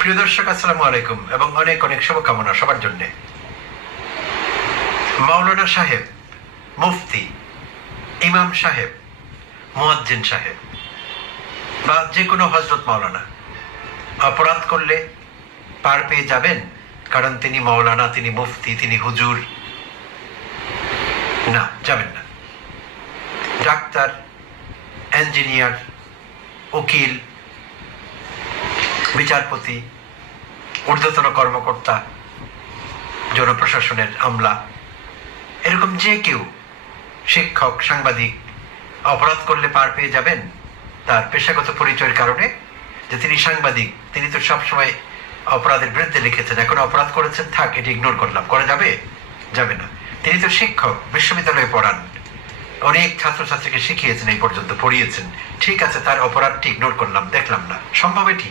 প্রিয় দর্শক, আসসালামু আলাইকুম এবং অনেক অনেক শুভকামনা সবার জন্য। মাওলানা সাহেব, মুফতি, ইমাম সাহেব, মুয়াজ্জিন সাহেব বা যে কোনো হযরত মাওলানা অপরাধ করলে পার পেয়ে যাবেন কারণ তিনি মাওলানা, তিনি মুফতি, তিনি হুজুর? না, যাবেন না। ডাক্তার, ইঞ্জিনিয়ার, উকিল, বিচারপতি, ঊর্ধ্বতন কর্মকর্তা, জনপ্রশাসনের আমলা, এরকম যে কেউ, শিক্ষক, সাংবাদিক অপরাধ করলে পার পেয়ে যাবেন তার পেশাগত পরিচয়ের কারণে। যে তিনি সাংবাদিক, তিনি তো সবসময় অপরাধের বিরুদ্ধে লিখেছেন, এখন অপরাধ করেছেন, থাক, এটি ইগনোর করলাম, করা যাবে? যাবে না। তিনি তো শিক্ষক, বিশ্ববিদ্যালয়ে পড়ান, অনেক ছাত্রছাত্রীকে শিখিয়েছেন, এই পর্যন্ত পড়িয়েছেন, ঠিক আছে, তার অপরাধটি ইগনোর করলাম, দেখলাম না, সম্ভব এটি?